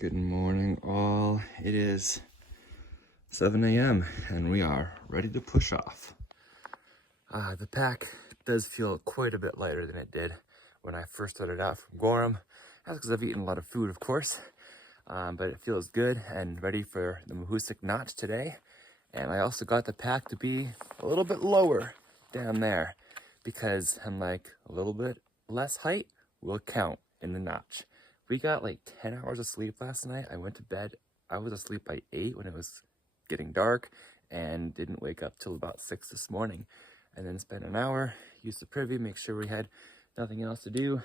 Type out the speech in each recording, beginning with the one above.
Good morning, all. It is 7 a.m. and we are ready to push off. The pack does feel quite a bit lighter than it did when I first started out from Gorham. That's because I've eaten a lot of food, of course, but it feels good and ready for the Thru-Hike notch today. And I also got the pack to be a little bit lower down there because I'm like, a little bit less height will count in the notch. We got like 10 hours of sleep last night. I went to bed. I was asleep by 8 when it was getting dark and didn't wake up till about 6 this morning. And then spent an hour, used the privy, make sure we had nothing else to do,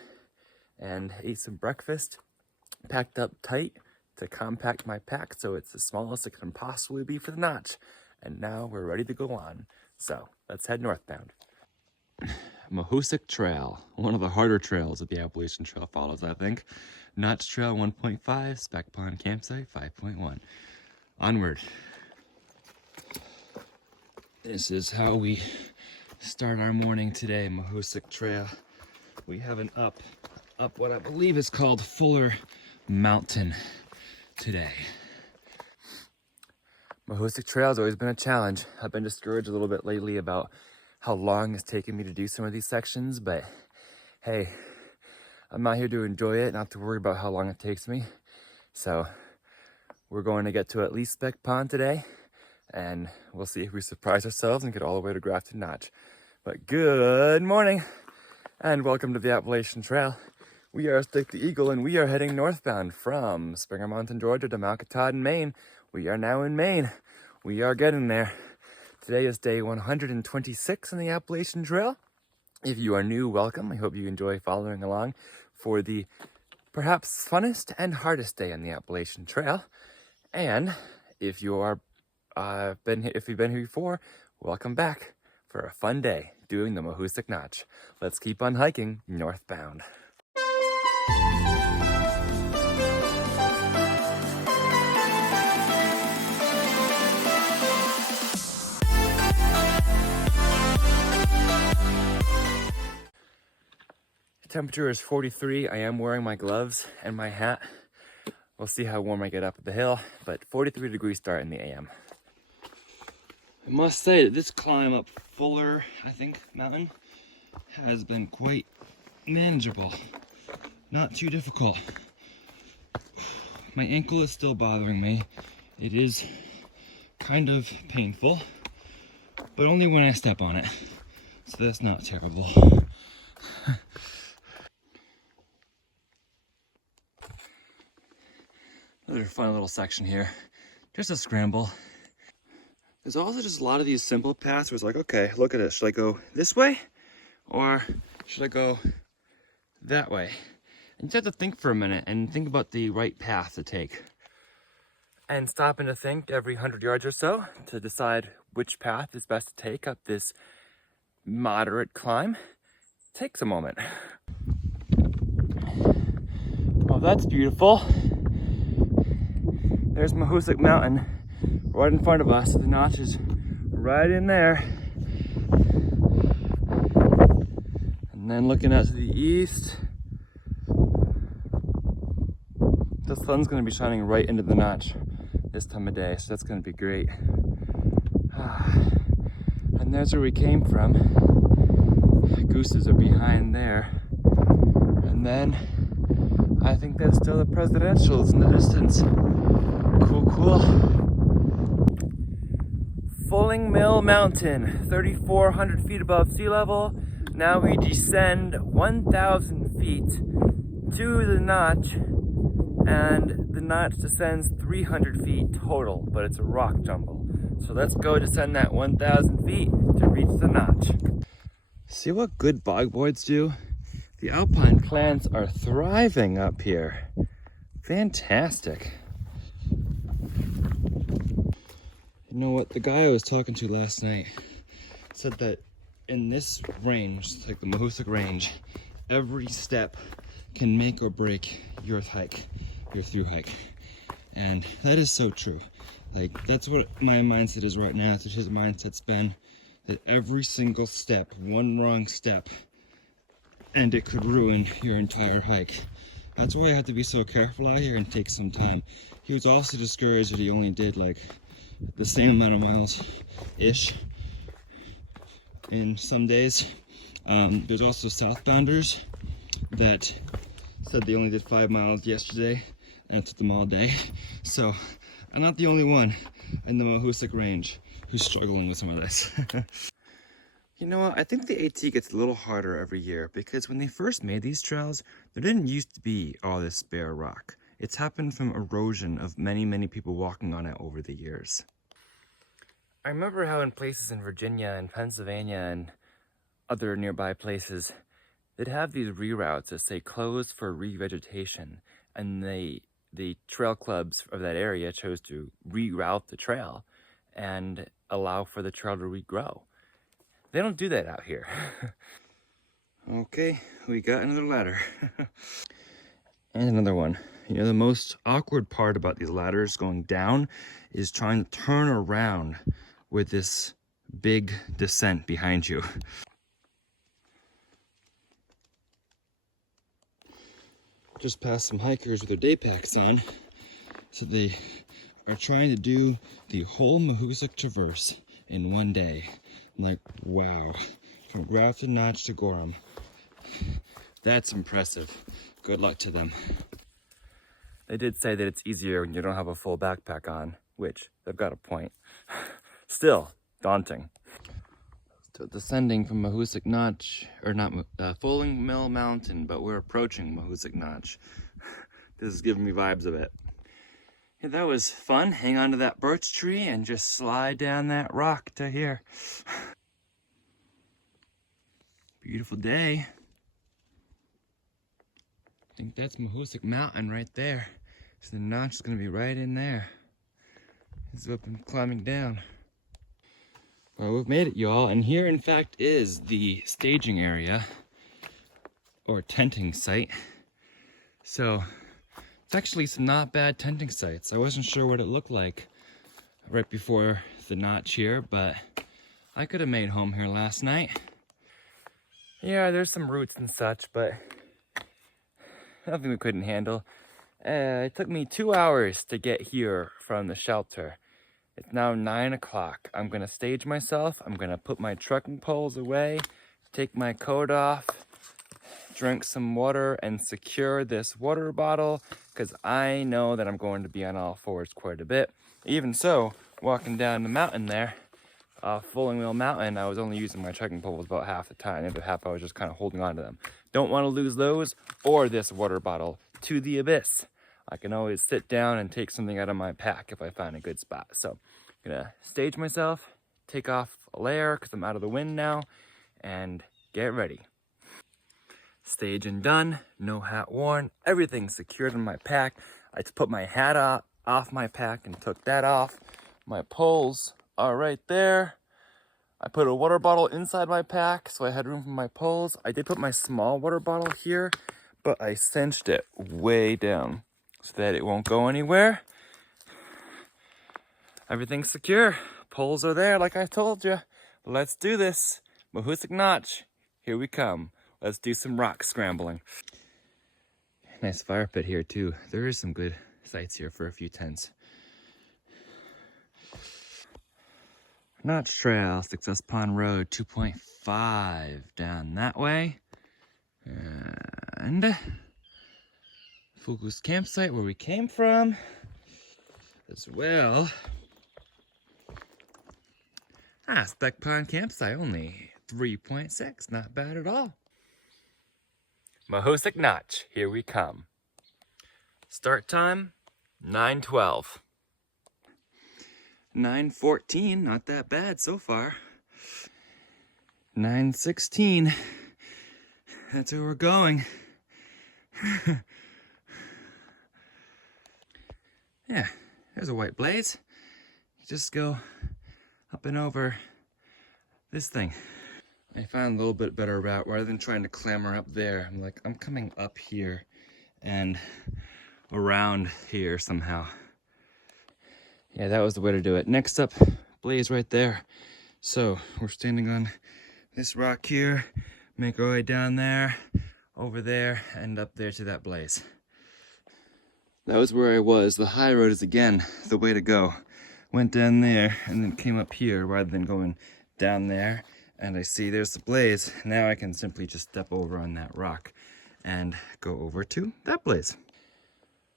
and ate some breakfast, packed up tight to compact my pack so it's the smallest it can possibly be for the notch. And now we're ready to go on. So let's head northbound. Thru-Hike Trail, one of the harder trails that the Appalachian Trail follows, I think. Notch Trail 1.5, Spec Pond Campsite 5.1. Onward. This is how we start our morning today, Thru-Hike Trail. We have an up what I believe is called Fuller Mountain today. Thru-Hike Trail has always been a challenge. I've been discouraged a little bit lately about how long it's taken me to do some of these sections, but hey, I'm out here to enjoy it, not to worry about how long it takes me. So we're going to get to at least Spec Pond today, and we'll see if we surprise ourselves and get all the way to Grafton Notch. But good morning, and welcome to the Appalachian Trail. We are Stick the Eagle, and we are heading northbound from Springer Mountain, Georgia to Mount Katahdin, Maine. We are now in Maine. We are getting there. Today is day 126 on the Appalachian Trail. If you are new, welcome. I hope you enjoy following along for the perhaps funnest and hardest day on the Appalachian Trail. And if you are if you've been here before, welcome back for a fun day doing the Thru-Hike Notch. Let's keep on hiking northbound. Temperature is 43. I am wearing my gloves and my hat. We'll see how warm I get up the hill, but 43 degree start in the AM. I must say that this climb up Fuller, I think, mountain has been quite manageable. Not too difficult. My ankle is still bothering me. It is kind of painful, but only when I step on it. So that's not terrible. Another fun little section here, just a scramble. There's also just a lot of these simple paths where it's like, okay, look at it. Should I go this way or should I go that way? And you have to think for a minute and think about the right path to take. And stopping to think every 100 yards or so to decide which path is best to take up this moderate climb takes a moment. Oh, that's beautiful. There's Thru-Hike Mountain right in front of us. The notch is right in there. And then looking out to the east, the sun's going to be shining right into the notch this time of day, so that's going to be great. And there's where we came from. Gooses are behind there. And then I think that's still the presidentials in the distance. Cool. Fulling Mill Mountain, 3,400 feet above sea level. Now we descend 1,000 feet to the notch, and the notch descends 300 feet total, but it's a rock jumble. So let's go descend that 1,000 feet to reach the notch. See what good bogboards do? The alpine plants are thriving up here. Fantastic. You know what, the guy I was talking to last night said that in this range, like the Thru-Hike range, every step can make or break your hike, your Thru-Hike. And that is so true. Like, that's what my mindset is right now. That's what his mindset's been, that every single step, one wrong step, and it could ruin your entire hike. That's why I have to be so careful out here and take some time. He was also discouraged that he only did like the same amount of miles-ish in some days. There's also southbounders that said they only did 5 miles yesterday and it took them all day. So I'm not the only one in the Mahoosic range who's struggling with some of this. You know what, I think the AT gets a little harder every year because when they first made these trails, there didn't used to be all this bare rock. It's happened from erosion of many people walking on it over the years. I remember how in places in Virginia and Pennsylvania and other nearby places, they'd have these reroutes that say closed for revegetation, and the trail clubs of that area chose to reroute the trail and allow for the trail to regrow. They don't do that out here. Okay, we got another ladder. And another one. You know, the most awkward part about these ladders going down is trying to turn around with this big descent behind you. Just passed some hikers with their day packs on. So they are trying to do the whole Mahoosic Traverse in one day. I'm like, wow, from Grafton Notch to Gorham. That's impressive. Good luck to them. They did say that it's easier when you don't have a full backpack on, which they've got a point. Still daunting. So descending from Mahoosic Notch, or not Fulling Mill Mountain, but we're approaching Mahoosic Notch. This is giving me vibes of it. Yeah, that was fun. Hang on to that birch tree and just slide down that rock to here. Beautiful day. I think that's Mahoosic Mountain right there. So the notch is gonna be right in there. It's up and climbing down. Well, we've made it, y'all, and here in fact is the staging area or tenting site. So it's actually some not bad tenting sites. I wasn't sure what it looked like right before the notch here, but I could have made home here last night. Yeah, there's some roots and such, but nothing we couldn't handle. It took me 2 hours to get here from the shelter. It's now 9 o'clock. I'm gonna stage myself. I'm gonna put my trekking poles away, take my coat off, drink some water, and secure this water bottle because I know that I'm going to be on all fours quite a bit. Even so, walking down the mountain there, Fulling Mill Mountain, I was only using my trekking poles about half the time. The other half I was just kind of holding on to them. Don't want to lose those or this water bottle to the abyss. I can always sit down and take something out of my pack if I find a good spot. So I'm gonna stage myself, take off a layer because I'm out of the wind now, and get ready. Stage and done, no hat worn, everything secured in my pack. I just put my hat off my pack and took that off. My poles are right there. I put a water bottle inside my pack so I had room for my poles. I did put my small water bottle here, but I cinched it way down so that it won't go anywhere. Everything's secure. Poles are there like I told you. Let's do this. Mahoosic Notch, here we come. Let's do some rock scrambling. Nice fire pit here too. There is some good sites here for a few tents. Notch Trail, Success Pond Road 2.5 down that way. And Fugu's campsite where we came from as well. Spec Pond campsite, only 3.6, not bad at all. Mahoosic Notch, here we come. Start time, 9:12. 9:14, not that bad so far. 9:16, that's where we're going. Yeah, there's a white blaze. You just go up and over this thing. I found a little bit better route rather than trying to clamber up there. I'm like, I'm coming up here and around here somehow. Yeah, that was the way to do it. Next up, blaze right there. So we're standing on this rock here, make our way down there, over there, and up there to that blaze. That was where I was. The high road is again the way to go. Went down there and then came up here rather than going down there. And I see there's the blaze. Now I can simply just step over on that rock and go over to that blaze.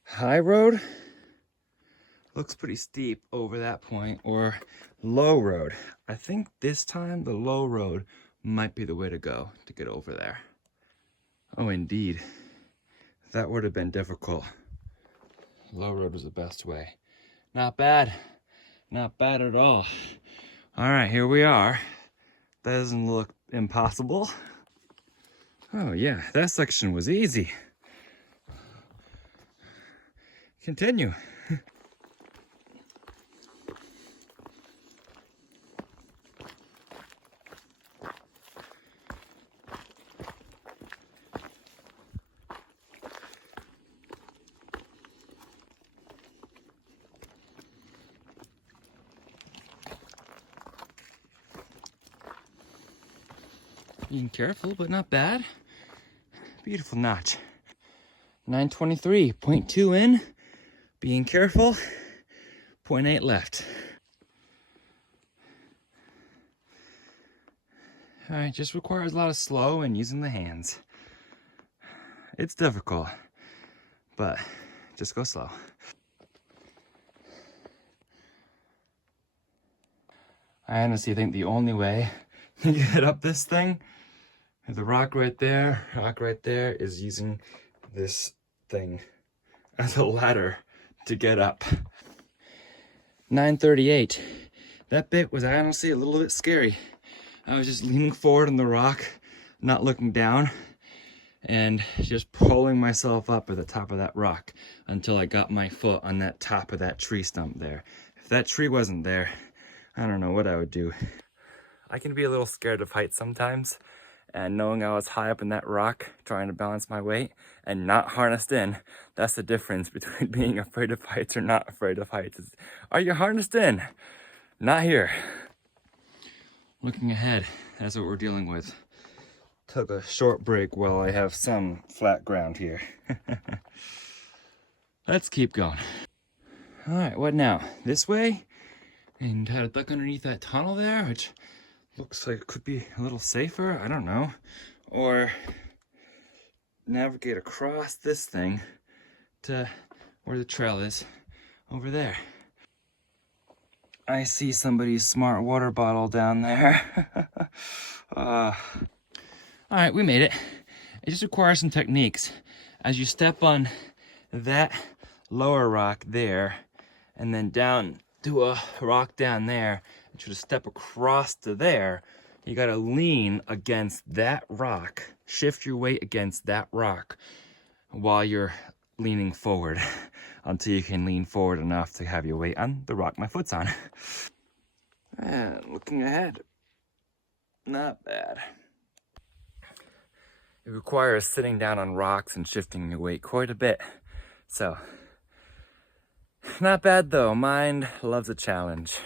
High road looks pretty steep over that point, or low road. I think this time the low road might be the way to go to get over there. Oh, indeed. That would have been difficult. Low road was the best way. Not bad. Not bad at all. All right, here we are. That doesn't look impossible. Oh yeah, that section was easy. Continue. Being careful, but not bad. Beautiful notch. 923, 0.2 in. Being careful, 0.8 left. All right, just requires a lot of slow and using the hands. It's difficult, but just go slow. I honestly think the only way to get up this thing, the rock right there, is using this thing as a ladder to get up. 938. That bit was honestly a little bit scary. I was just leaning forward on the rock, not looking down, and just pulling myself up at the top of that rock until I got my foot on that top of that tree stump there. If that tree wasn't there, I don't know what I would do. I can be a little scared of heights sometimes, and knowing I was high up in that rock, trying to balance my weight and not harnessed in, that's the difference between being afraid of heights or not afraid of heights. Are you harnessed in? Not here. Looking ahead, that's what we're dealing with. Took a short break while I have some flat ground here. Let's keep going. All right, what now? This way? And had a duck underneath that tunnel there, which looks like it could be a little safer, I don't know. Or navigate across this thing to where the trail is over there. I see somebody's smart water bottle down there. All right, we made it. It just requires some techniques. As you step on that lower rock there, and then down to a rock down there, and you just step across to there, you gotta lean against that rock, shift your weight against that rock while you're leaning forward until you can lean forward enough to have your weight on the rock my foot's on. And looking ahead, not bad. It requires sitting down on rocks and shifting your weight quite a bit. So, not bad though. Mind loves a challenge,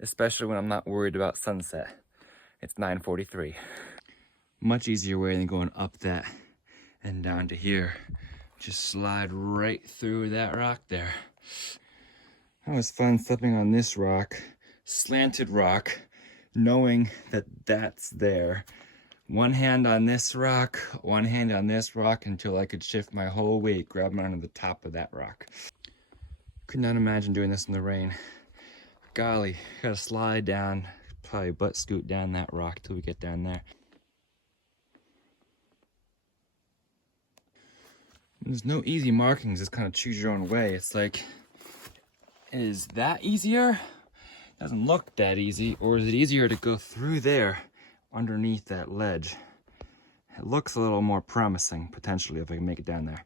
especially when I'm not worried about sunset. It's 9:43. Much easier way than going up that and down to here. Just slide right through that rock there. That was fun stepping on this rock, slanted rock, knowing that that's there. One hand on this rock, one hand on this rock until I could shift my whole weight, grabbing onto the top of that rock. Could not imagine doing this in the rain. Golly, gotta slide down, probably butt scoot down that rock till we get down there. There's no easy markings, just kind of choose your own way. It's like, is that easier? Doesn't look that easy, or is it easier to go through there underneath that ledge? It looks a little more promising, potentially, if I can make it down there.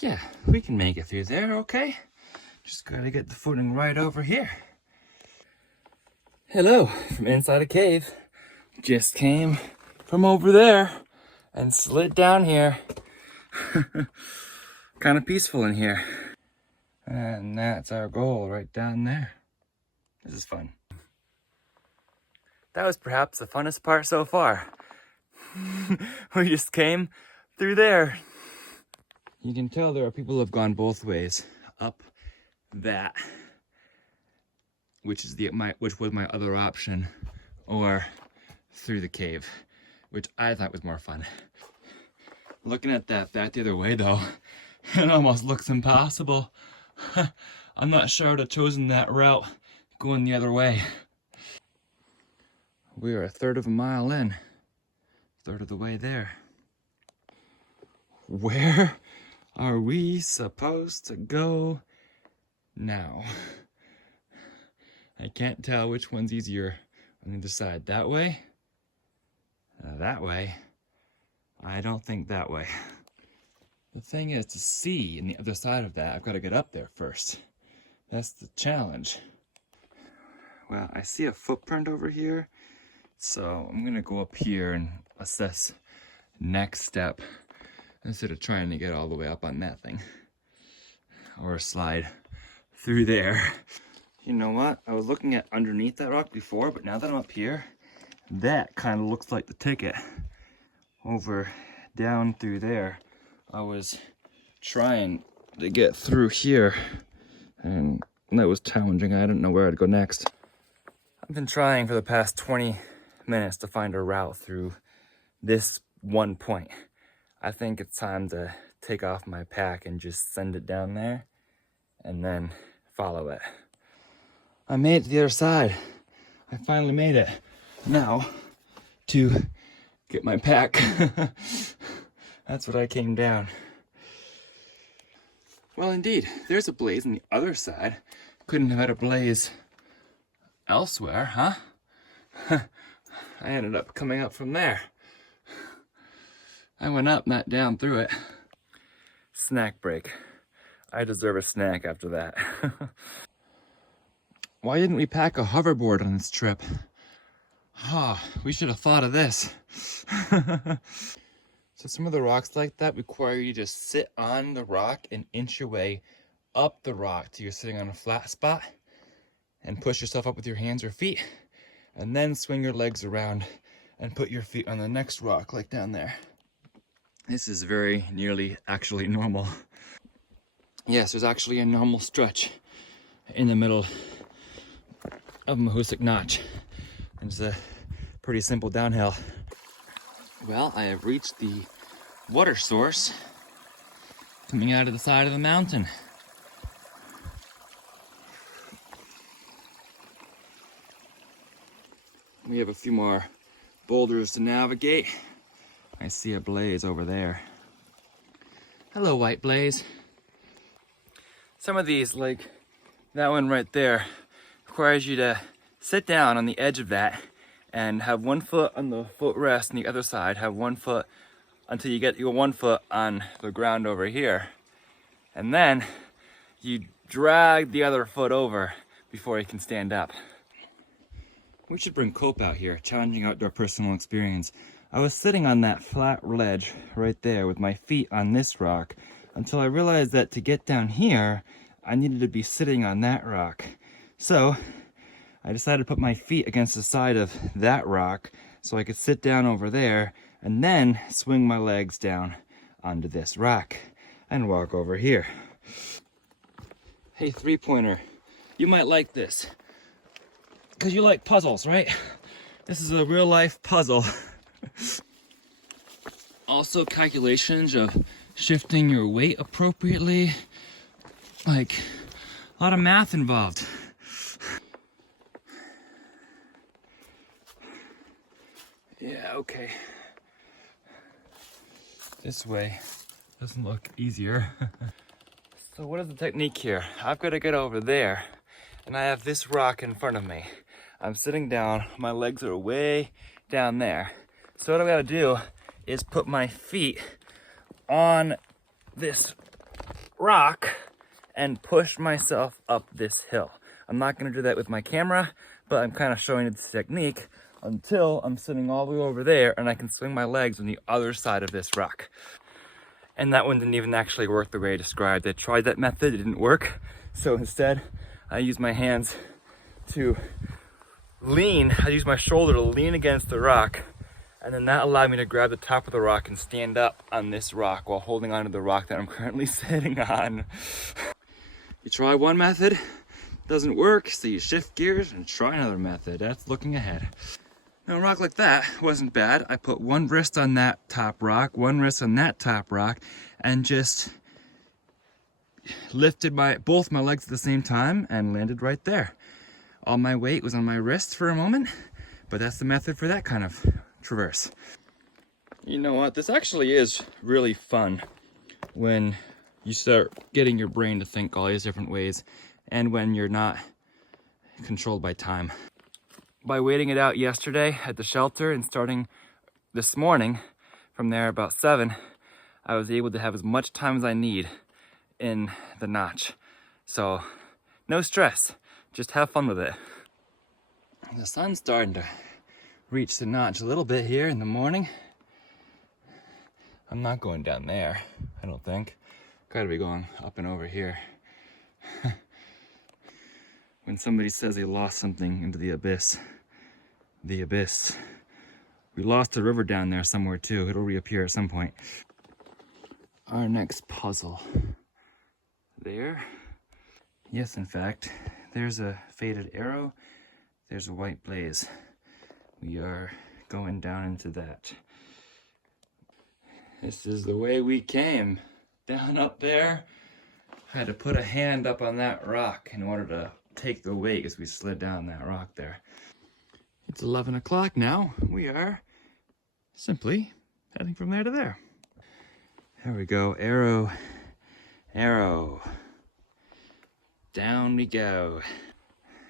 Yeah, we can make it through there, okay? Just gotta get the footing right over here. Hello, from inside a cave. Just came from over there and slid down here. Kind of peaceful in here. And that's our goal right down there. This is fun. That was perhaps the funnest part so far. We just came through there. You can tell there are people who have gone both ways. Up that, which was my other option, or through the cave, which I thought was more fun. Looking at that back the other way though, it almost looks impossible. I'm not sure I would have chosen that route going the other way. We are a third of a mile in, third of the way there. Where are we supposed to go now? I can't tell which one's easier on either side. That way? That way? I don't think that way. The thing is, to see on the other side of that, I've got to get up there first. That's the challenge. Well, I see a footprint over here, so I'm gonna go up here and assess next step instead of trying to get all the way up on that thing or slide through there. You know what? I was looking at underneath that rock before, but now that I'm up here, that kind of looks like the ticket over down through there. I was trying to get through here and that was challenging. I didn't know where I'd go next. I've been trying for the past 20 minutes to find a route through this one point. I think it's time to take off my pack and just send it down there and then follow it. I made it to the other side. I finally made it. Now, to get my pack. That's what I came down. Well, indeed, there's a blaze on the other side. Couldn't have had a blaze elsewhere, huh? I ended up coming up from there. I went up, not down through it. Snack break. I deserve a snack after that. Why didn't we pack a hoverboard on this trip? We should have thought of this. So some of the rocks like that require you to sit on the rock and inch your way up the rock till you're sitting on a flat spot and push yourself up with your hands or feet and then swing your legs around and put your feet on the next rock like down there. This is very nearly actually normal. Yes, there's actually a normal stretch in the middle of Mahoosuc Notch. It's a pretty simple downhill. Well, I have reached the water source coming out of the side of the mountain. We have a few more boulders to navigate. I see a blaze over there. Hello, white blaze. Some of these, like that one right there, requires you to sit down on the edge of that and have one foot on the footrest, and the other side have one foot until you get your 1 foot on the ground over here. And then you drag the other foot over before you can stand up. We should bring Cope out here, challenging outdoor personal experience. I was sitting on that flat ledge right there with my feet on this rock until I realized that to get down here, I needed to be sitting on that rock. So I decided to put my feet against the side of that rock so I could sit down over there and then swing my legs down onto this rock and walk over here. Hey, three-pointer, you might like this because you like puzzles, right? This is a real-life puzzle. Also, calculations of shifting your weight appropriately. Like, a lot of math involved. Yeah, okay. This way doesn't look easier. So what is the technique here? I've got to get over there, and I have this rock in front of me. I'm sitting down, my legs are way down there. So what I've got to do is put my feet on this rock and push myself up this hill. I'm not going to do that with my camera, but I'm kind of showing you this technique until I'm sitting all the way over there and I can swing my legs on the other side of this rock. And that one didn't even actually work the way I described. I tried that method, it didn't work. So instead, I used my hands to lean, I used my shoulder to lean against the rock And then that allowed me to grab the top of the rock and stand up on this rock while holding onto the rock that I'm currently sitting on. You try one method, doesn't work, so you shift gears and try another method. That's looking ahead. Now a rock like that wasn't bad. I put one wrist on that top rock, one wrist on that top rock, and just lifted both my legs at the same time and landed right there. All my weight was on my wrist for a moment, but that's the method for that kind of traverse. You know what? This actually is really fun when you start getting your brain to think all these different ways and when you're not controlled by time. By waiting it out yesterday at the shelter and starting this morning from there about 7, I was able to have as much time as I need in the notch. So no stress, just have fun with it. The sun's starting to reach the notch a little bit here in the morning. I'm not going down there, I don't think. Gotta be going up and over here. When somebody says they lost something into the abyss. We lost a river down there somewhere too. It'll reappear at some point. Our next puzzle. There. Yes, in fact, there's a faded arrow. There's a white blaze. We are going down into that. This is the way we came. Down up there. I had to put a hand up on that rock in order to take the weight as we slid down that rock there. It's 11 o'clock now. We are simply heading from there to there. There we go. Arrow. Arrow. Down we go.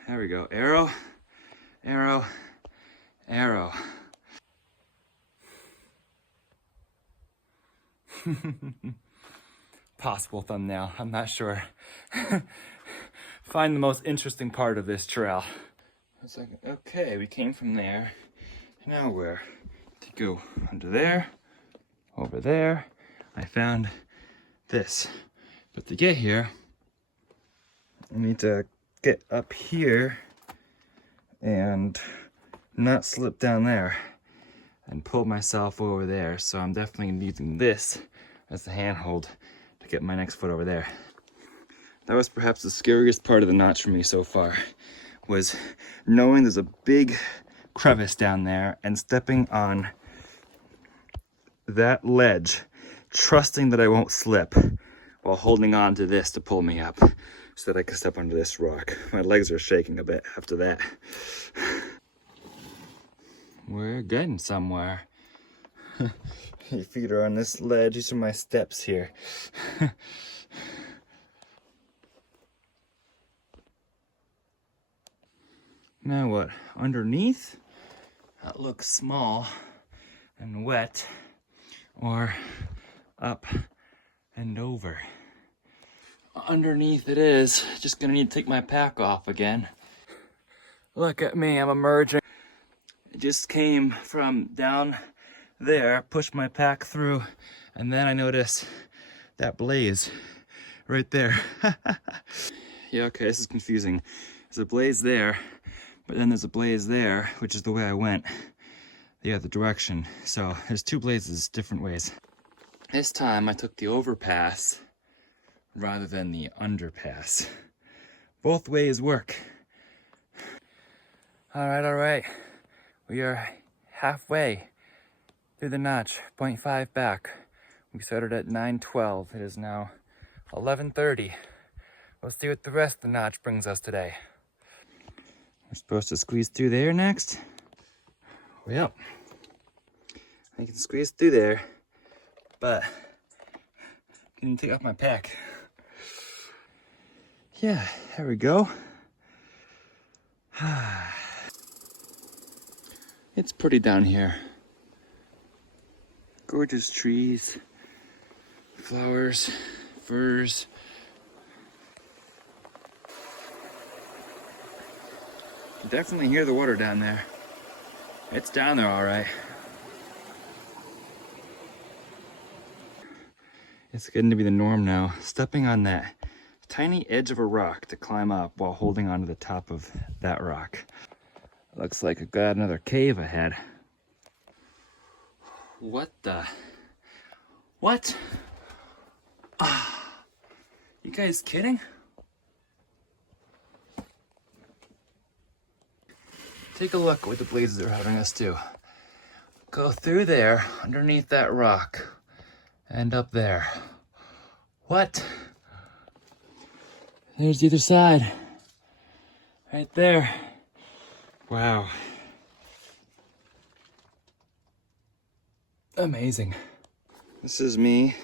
There we go. Arrow. Arrow. Arrow. Possible thumbnail, I'm not sure. Find the most interesting part of this trail. It's like, okay, we came from there. Now where? To go under there, over there. I found this. But to get here, I need to get up here and not slip down there and pull myself over there. So I'm definitely using this as the handhold to get my next foot over there. That was perhaps the scariest part of the notch for me so far, was knowing there's a big crevice down there and stepping on that ledge, trusting that I won't slip while holding on to this to pull me up so that I can step onto this rock. My legs are shaking a bit after that. We're getting somewhere. Your feet are on this ledge. These are my steps here. Now what? Underneath? That looks small and wet. Or up and over. Underneath it is. Just gonna need to take my pack off again. Look at me, I'm emerging. It just came from down there, pushed my pack through, and then I noticed that blaze right there. Yeah, okay, this is confusing. There's a blaze there, but then there's a blaze there, which is the way I went the other direction. So there's two blazes, different ways. This time I took the overpass rather than the underpass. Both ways work. All right. We are halfway through the notch, 0.5 back. We started at 9:12. It is now 11:30. We'll see what the rest of the notch brings us today. We're supposed to squeeze through there next. Well, I can squeeze through there, but I can take off my pack. Yeah, there we go. It's pretty down here. Gorgeous trees, flowers, firs. You definitely hear the water down there. It's down there all right. It's getting to be the norm now. Stepping on that tiny edge of a rock to climb up while holding onto the top of that rock. Looks like I've got another cave ahead. What the? What? You guys kidding? Take a look at what the blazes are having us do. Go through there, underneath that rock, and up there. What? There's the other side. Right there. Wow. Amazing. This is me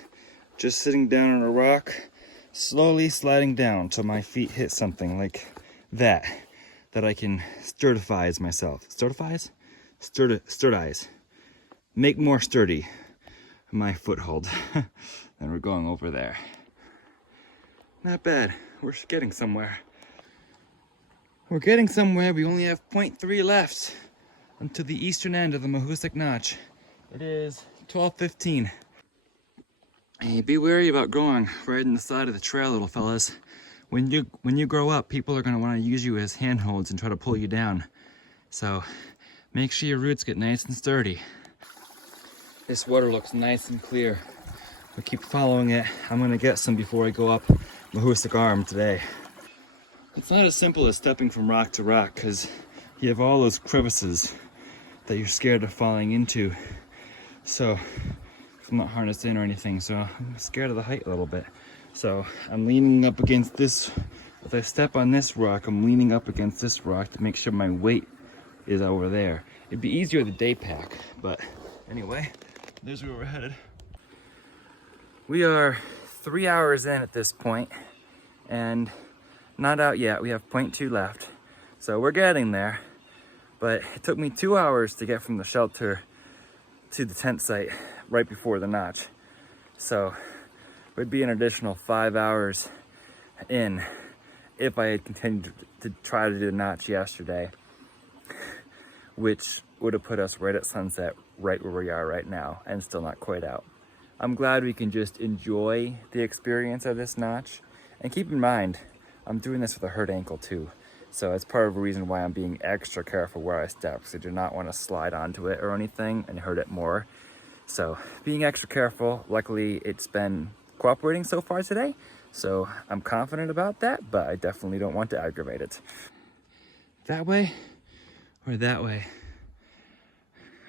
just sitting down on a rock, slowly sliding down till my feet hit something like that I can sturdifies myself. Sturdifies? Sturdize. Make more sturdy my foothold. And we're going over there. Not bad. We're getting somewhere. We're getting somewhere. We only have 0.3 left until the eastern end of the Thru-Hike Notch. It is 12:15. Hey, be wary about going right in the side of the trail, little fellas. When you grow up, people are going to want to use you as handholds and try to pull you down. So make sure your roots get nice and sturdy. This water looks nice and clear. We'll keep following it. I'm going to get some before I go up Thru-Hike Arm today. It's not as simple as stepping from rock to rock because you have all those crevices that you're scared of falling into. So I'm not harnessed in or anything, so I'm scared of the height a little bit. So I'm leaning up against this. If I step on this rock, I'm leaning up against this rock to make sure my weight is over there. It'd be easier with a day pack, but anyway, there's where we're headed. We are 3 hours in at this point, and not out yet. We have 0.2 left, so we're getting there. But it took me 2 hours to get from the shelter to the tent site right before the notch. So it would be an additional 5 hours in if I had continued to try to do the notch yesterday, which would have put us right at sunset, right where we are right now, and still not quite out. I'm glad we can just enjoy the experience of this notch. And keep in mind, I'm doing this with a hurt ankle too. So it's part of the reason why I'm being extra careful where I step, because I do not want to slide onto it or anything and hurt it more. So being extra careful. Luckily it's been cooperating so far today, so I'm confident about that, but I definitely don't want to aggravate it. That way or that way?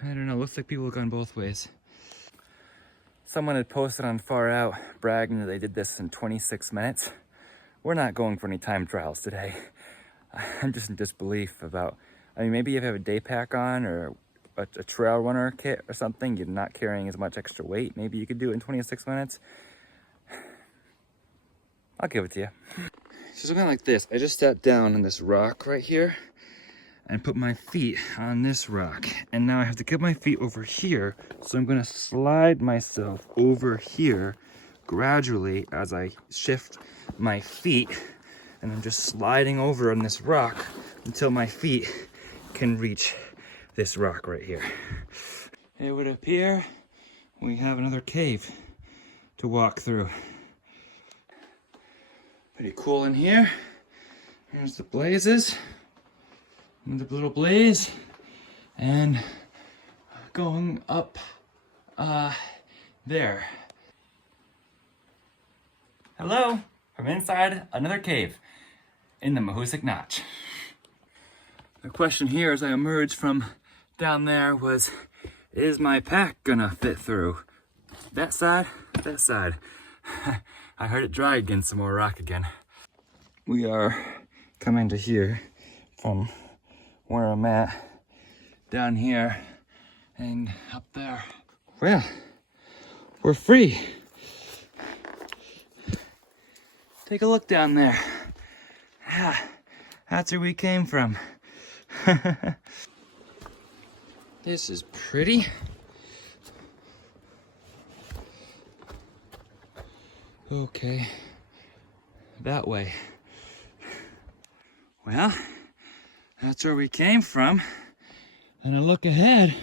I don't know, looks like people have gone both ways. Someone had posted on Far Out bragging that they did this in 26 minutes. We're not going for any time trials today. I'm just in disbelief about, I mean, maybe if you have a day pack on or a trail runner kit or something, you're not carrying as much extra weight, maybe you could do it in 26 minutes. I'll give it to you. So something like this. I just sat down on this rock right here and put my feet on this rock. And now I have to get my feet over here. So I'm gonna slide myself over here gradually as I shift my feet. And I'm just sliding over on this rock until my feet can reach this rock right here. It would appear we have another cave to walk through. Pretty cool in here. Here's the blazes. Another little blaze. And going up there. Hello, from inside another cave in the Thru-Hike Notch. The question here as I emerged from down there was, is my pack gonna fit through? That side, that side. I heard it dry against some more rock again. We are coming to here from where I'm at, down here and up there. Well, we're free. Take a look down there. That's where we came from. This is pretty. Okay, that way. Well, that's where we came from. And I look ahead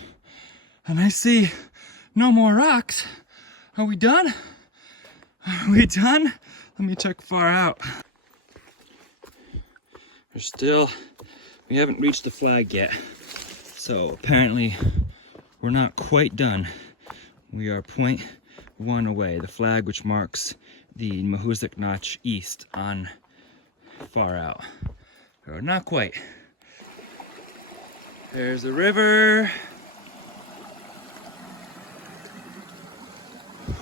and I see no more rocks. Are we done? Are we done? Let me check Far Out. We haven't reached the flag yet. So apparently we're not quite done. We are 0.1 away, the flag which marks the Mahoosic Notch east on far out. Or not quite. There's the river.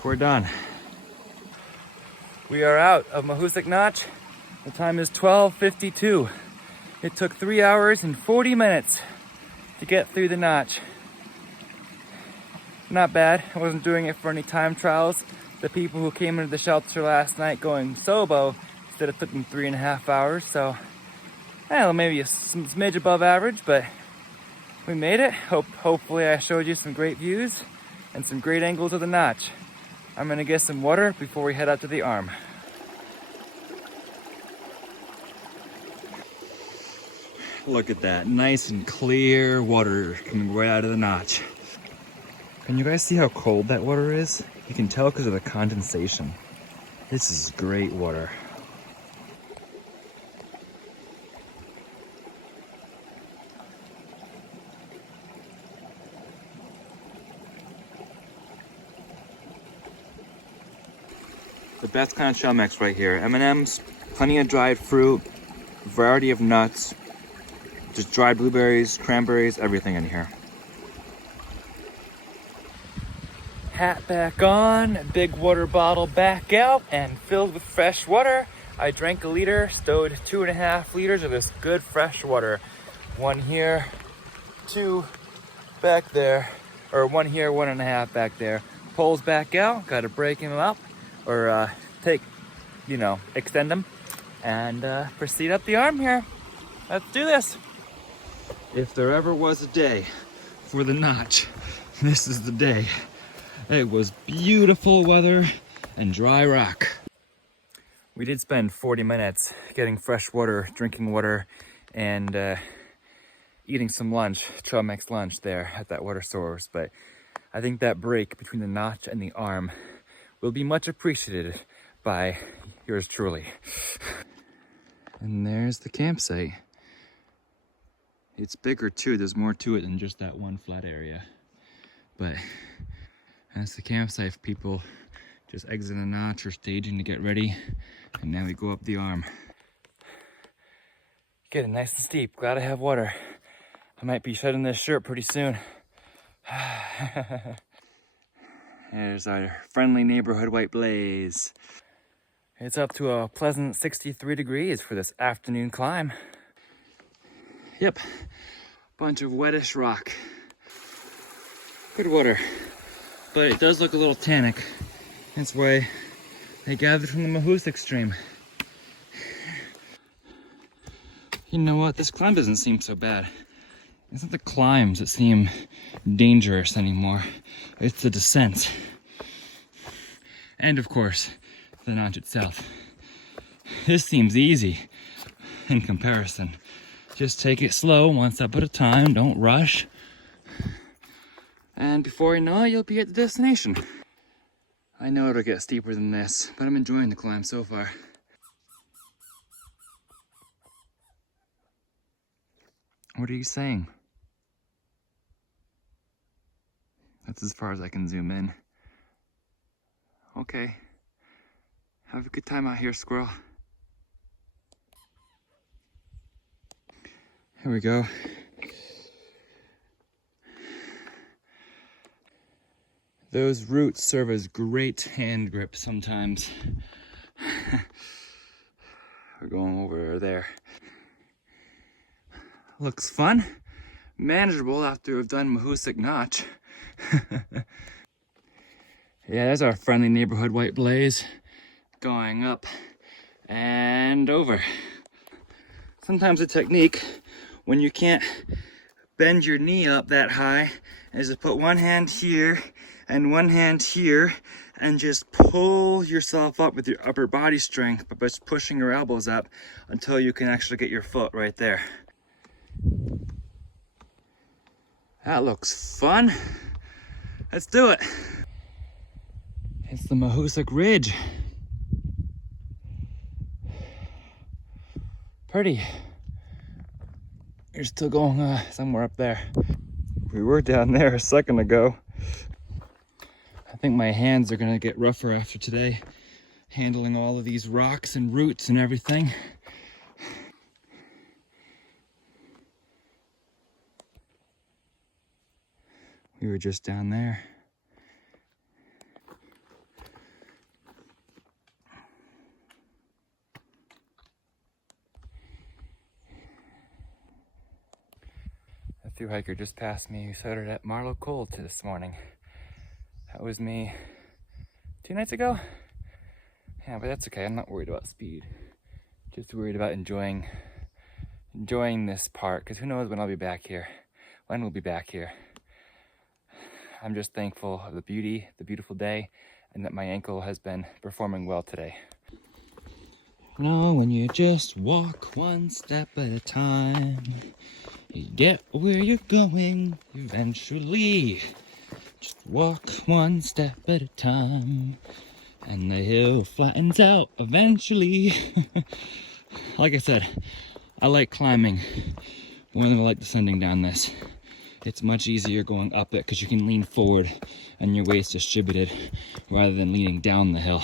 We're done. We are out of Mahoosic Notch. The time is 12:52. It took 3 hours and 40 minutes to get through the notch. Not bad. I wasn't doing it for any time trials. The people who came into the shelter last night going Sobo said it took them 3.5 hours, so I don't know, maybe a smidge above average, but we made it. Hopefully I showed you some great views and some great angles of the notch. I'm gonna get some water before we head out to the arm. Look at that, nice and clear water coming right out of the notch. Can you guys see how cold that water is? You can tell because of the condensation. This is great water. The best kind of trail mix right here. M&Ms, plenty of dried fruit, variety of nuts, just dried blueberries, cranberries, everything in here. Hat back on, big water bottle back out and filled with fresh water. I drank 1 liter, stowed 2.5 liters of this good fresh water. 1 here, 2 back there, or 1 here, 1.5 back there. Poles back out, gotta break them up, or extend them, and proceed up the arm here. Let's do this. If there ever was a day for the notch, this is the day. It was beautiful weather and dry rock. We did spend 40 minutes getting fresh water, drinking water, and eating some lunch, trail mix lunch there at that water source. But I think that break between the notch and the arm will be much appreciated by yours truly. And there's the campsite. It's bigger too, there's more to it than just that one flat area. But that's the campsite for people just exiting the notch or staging to get ready. And now we go up the arm. Getting nice and steep, glad I have water. I might be shedding this shirt pretty soon. There's our friendly neighborhood white blaze. It's up to a pleasant 63 degrees for this afternoon climb. Yep, bunch of wettish rock. Good water, but it does look a little tannic. That's why they gathered from the Mahoosic stream. You know what, this climb doesn't seem so bad. It's not the climbs that seem dangerous anymore. It's the descent. And of course, the notch itself. This seems easy in comparison. Just take it slow, one step at a time, don't rush. And before you know it, you'll be at the destination. I know it'll get steeper than this, but I'm enjoying the climb so far. What are you saying? That's as far as I can zoom in. Okay. Have a good time out here, squirrel. Here we go. Those roots serve as great hand grips sometimes. We're going over there. Looks fun, manageable after we've done Mahoosic Notch. Yeah, there's our friendly neighborhood white blaze going up and over. Sometimes a technique when you can't bend your knee up that high is to put one hand here and one hand here and just pull yourself up with your upper body strength, but just pushing your elbows up until you can actually get your foot right there. That looks fun. Let's do it. It's the Mahoosic Ridge. Pretty. You're still going somewhere up there. We were down there a second ago. I think my hands are gonna get rougher after today, handling all of these rocks and roots and everything. We were just down there. A thru-hiker just passed me who started at Marlow Cold this morning. That was me 2 nights ago. Yeah, but that's okay. I'm not worried about speed. Just worried about enjoying this part, because who knows when I'll be back here. When we'll be back here. I'm just thankful of the beautiful day, and that my ankle has been performing well today. You know, when you just walk one step at a time, you get where you're going eventually. Just walk one step at a time, and the hill flattens out eventually. Like I said, I like climbing more than I like descending down this. It's much easier going up it because you can lean forward and your weight's distributed rather than leaning down the hill.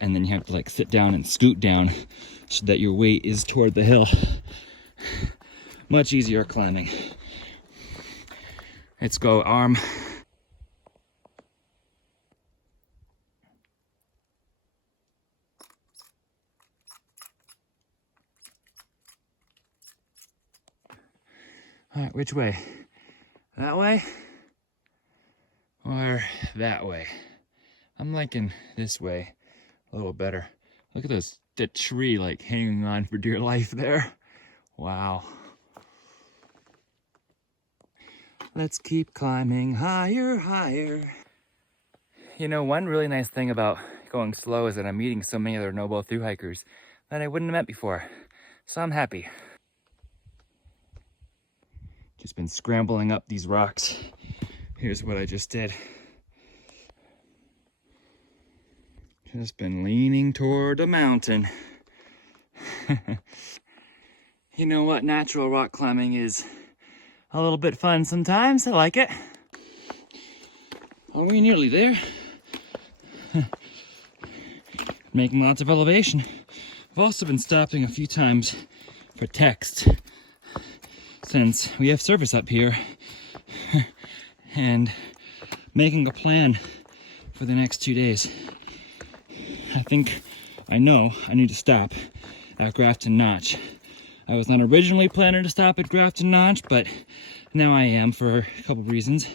And then you have to like sit down and scoot down so that your weight is toward the hill. Much easier climbing. Let's go, arm. All right, which way? That way or that way? I'm liking this way a little better. Look at the tree like hanging on for dear life there. Wow. Let's keep climbing higher, higher. You know, one really nice thing about going slow is that I'm meeting so many other noble thru-hikers that I wouldn't have met before. So I'm happy. Just been scrambling up these rocks. Here's what I just did. Just been leaning toward a mountain. You know what? Natural rock climbing is a little bit fun sometimes. I like it. Are we nearly there? Making lots of elevation. I've also been stopping a few times for text, since we have service up here, and making a plan for the next 2 days. I know I need to stop at Grafton Notch. I was not originally planning to stop at Grafton Notch, but now I am for a couple reasons.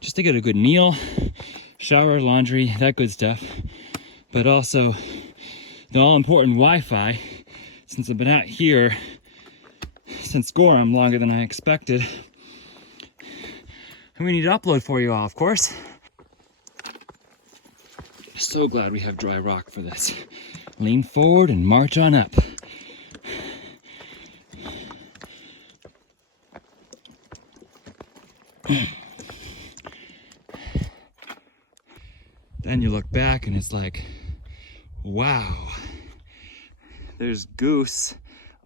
Just to get a good meal, shower, laundry, that good stuff. But also the all-important Wi-Fi, since I've been out here since Gorham longer than I expected. And we need to upload for you all, of course. So glad we have dry rock for this. Lean forward and march on up. Then you look back and it's like, wow. There's Goose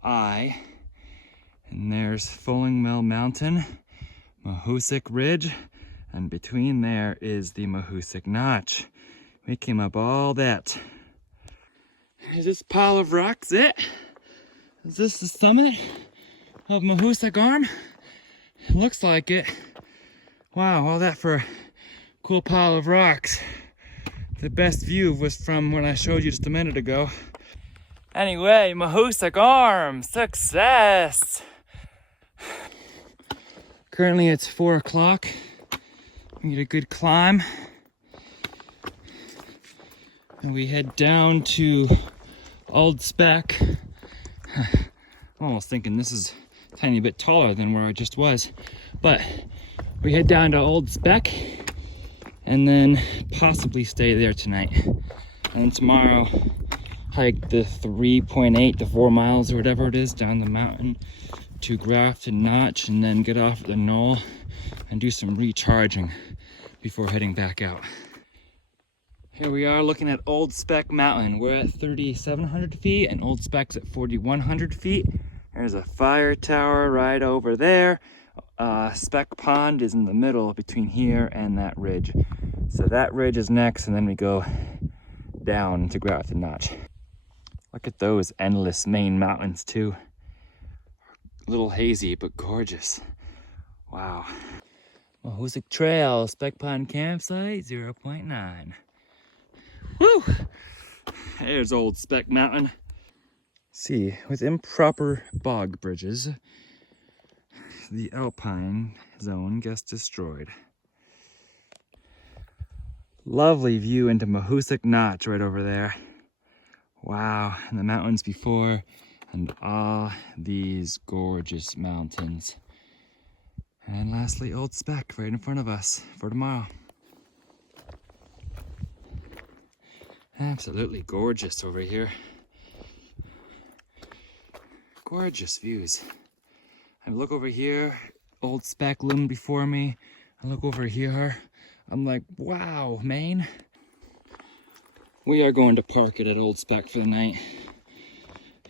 Eye, and there's Fulling Mill Mountain, Mahoosic Ridge, and between there is the Mahoosic Notch. We came up all that. Is this pile of rocks it? Is this the summit of Mahoosic Arm? It looks like it. Wow, all that for a cool pile of rocks. The best view was from when I showed you just a minute ago. Anyway, Mahoosic Arm, success! Currently it's 4 o'clock. We get a good climb. And we head down to Old Speck. I'm almost thinking this is a tiny bit taller than where I just was. But we head down to Old Speck and then possibly stay there tonight. And tomorrow, hike the 3.8 to 4 miles or whatever it is down the mountain to Grafton Notch, and then get off at the knoll and do some recharging before heading back out. Here we are looking at Old Speck Mountain. We're at 3,700 feet and Old Speck's at 4,100 feet. There's a fire tower right over there. Speck Pond is in the middle between here and that ridge. So that ridge is next, and then we go down to Grafton Notch. Look at those endless Maine mountains too. A little hazy, but gorgeous. Wow. Mahoosic Trail, Speck Pond Campsite, 0.9. Woo! There's old Speck Mountain. See, with improper bog bridges, the alpine zone gets destroyed. Lovely view into Mahoosic Notch right over there. Wow, and the mountains before, and all these gorgeous mountains. And lastly, Old Speck right in front of us for tomorrow. Absolutely gorgeous over here. Gorgeous views. I look over here, Old Speck looming before me. I look over here, I'm like, wow, Maine. We are going to park it at Old Speck for the night.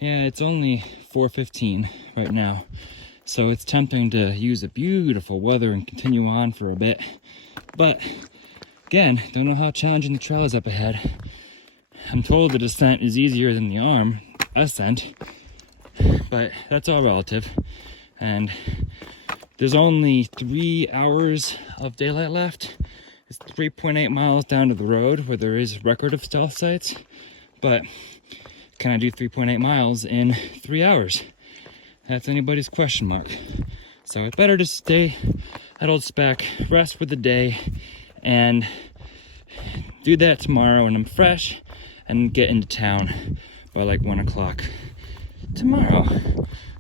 Yeah, it's only 4:15 right now, so it's tempting to use the beautiful weather and continue on for a bit. But again, don't know how challenging the trail is up ahead. I'm told the descent is easier than the arm ascent, but that's all relative. And there's only 3 hours of daylight left. It's 3.8 miles down to the road where there is record of stealth sites, but can I do 3.8 miles in 3 hours? That's anybody's question mark. So it's better to stay at Old Speck, rest for the day, and do that tomorrow when I'm fresh and get into town by like 1 o'clock tomorrow.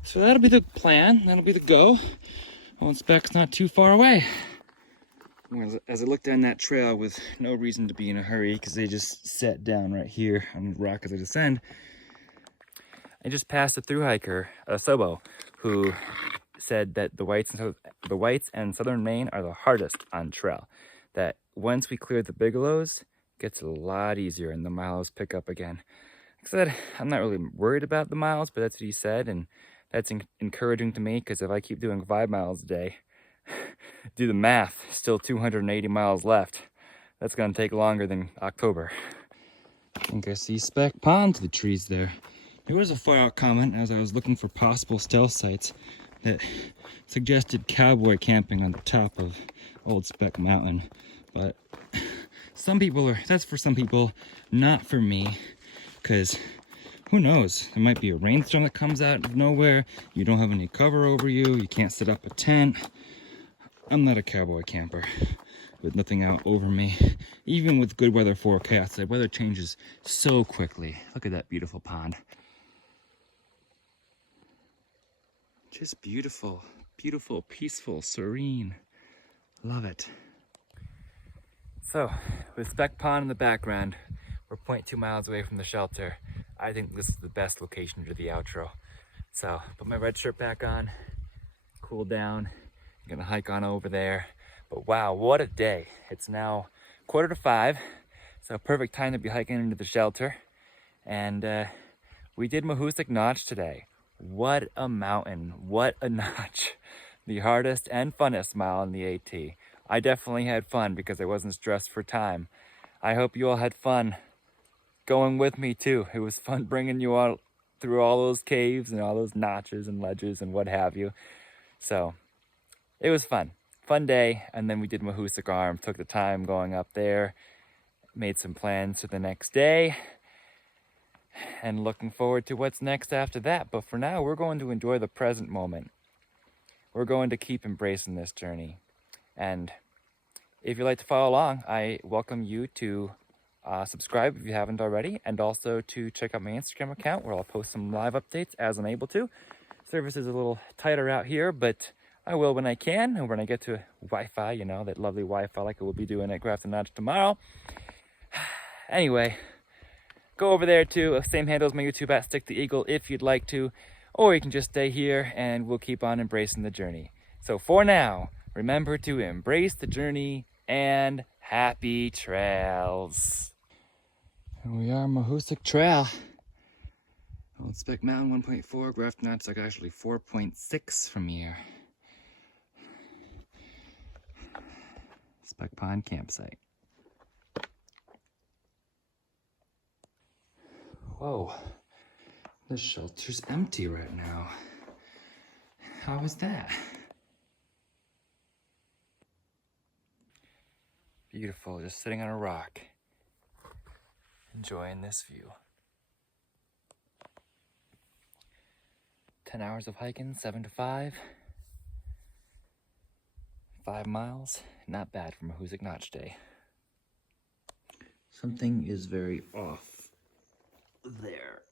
So that'll be the plan, that'll be the go. Old Speck's not too far away. As I look down that trail with no reason to be in a hurry because they just set down right here on the rock as I descend, I just passed a thru-hiker, a Sobo, who said that the whites and southern Maine are the hardest on trail. That once we clear the Bigelows, it gets a lot easier and the miles pick up again. Like I said, I'm not really worried about the miles, but that's what he said, and that's encouraging to me because if I keep doing 5 miles a day, do the math, still 280 miles left. That's gonna take longer than October. I think I see Speck Pond to the trees there. There was a far out comment as I was looking for possible stealth sites that suggested cowboy camping on the top of Old Speck Mountain. But that's for some people, not for me, because who knows? There might be a rainstorm that comes out of nowhere. You don't have any cover over you. You can't set up a tent. I'm not a cowboy camper with nothing out over me. Even with good weather forecasts, the weather changes so quickly. Look at that beautiful pond. Just beautiful, beautiful, peaceful, serene. Love it. So, with Speck Pond in the background, we're 0.2 miles away from the shelter. I think this is the best location to do the outro. So, put my red shirt back on, cool down, I'm gonna hike on over there. But wow, what a day. It's now 4:45, so perfect time to be hiking into the shelter. And we did Mahoosic Notch today. What a mountain, what a notch. The hardest and funnest mile in the AT. I definitely had fun because I wasn't stressed for time. I hope you all had fun going with me too. It was fun bringing you all through all those caves and all those notches and ledges and what have you. So it was fun. Fun day. And then we did Mahoosic Arm, took the time going up there, made some plans for the next day, and looking forward to what's next after that. But for now, we're going to enjoy the present moment. We're going to keep embracing this journey. And if you'd like to follow along, I welcome you to subscribe if you haven't already, and also to check out my Instagram account where I'll post some live updates as I'm able to. Service is a little tighter out here, but I will when I can, and when I get to Wi-Fi, you know, that lovely Wi-Fi like I will be doing at Grafton Notch tomorrow. Anyway, go over there too. Same handle as my YouTube at Stick the Eagle if you'd like to, or you can just stay here and we'll keep on embracing the journey. So for now, remember to embrace the journey and happy trails. Here we are, Mahoosic Trail. Old Speck Mountain 1.4, Grafton Notch like actually 4.6 from here. Speck Pond Campsite. Whoa, the shelter's empty right now. How is that? Beautiful, just sitting on a rock, enjoying this view. 10 hours of hiking, 7 to 5. 5 miles, not bad from a Hoosick Notch day. Something is very off there.